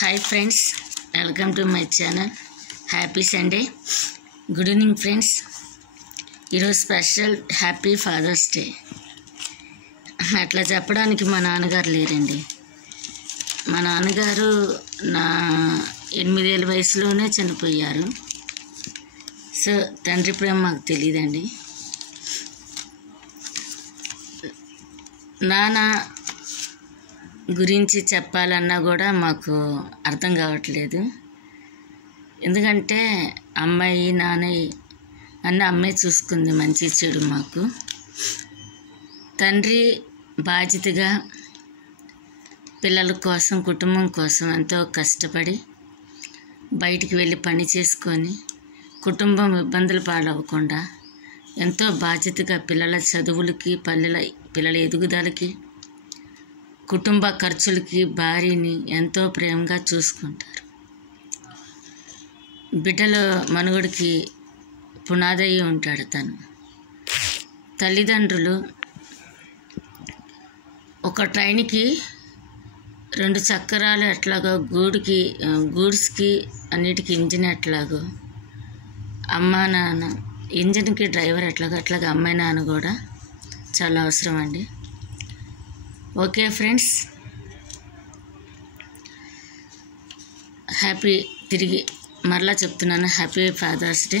Hi friends, welcome to my channel. Happy Sunday. Good evening friends. ఈరోజు special happy fathers day. అట్లా చెప్పడానికి మా నాన్నగారు లేరండి. మా నాన్నగారు నా 8 ఏళ్ళ వయసులోనే చనిపోయారు. సో తండ్రి ప్రేమ మాకు తెలియదండి. నాన్న గురించి చెప్పాలన్నా కూడా మాకు అర్థం కావట్లేదు. ఎందుకంటే అమ్మాయి నాన్న అమ్మాయి చూసుకుంది మంచి చెడు. మాకు తండ్రి బాధ్యతగా పిల్లల కోసం, కుటుంబం కోసం ఎంతో కష్టపడి బయటికి వెళ్ళి పని చేసుకొని కుటుంబం ఇబ్బందులు పాలవ్వకుండా ఎంతో బాధ్యతగా పిల్లల చదువులకి, పిల్లల ఎదుగుదలకి, కుటుంబ ఖర్చులకి భార్యని ఎంతో ప్రేమగా చూసుకుంటారు. బిడ్డల మనుగడికి పునాదయ్యి ఉంటాడు తను. తల్లిదండ్రులు ఒక ట్రైన్కి 2 చక్రాలు ఎట్లాగో గూడ్స్కి అన్నిటికీ ఇంజిన్ ఎట్లాగో, అమ్మా నాన్న ఇంజిన్కి డ్రైవర్ అట్లాగా అమ్మాయి నాన్న కూడా చాలా అవసరం అండి. ఓకే ఫ్రెండ్స్, తిరిగి మరలా చెప్తున్నాను, హ్యాపీ ఫాదర్స్ డే.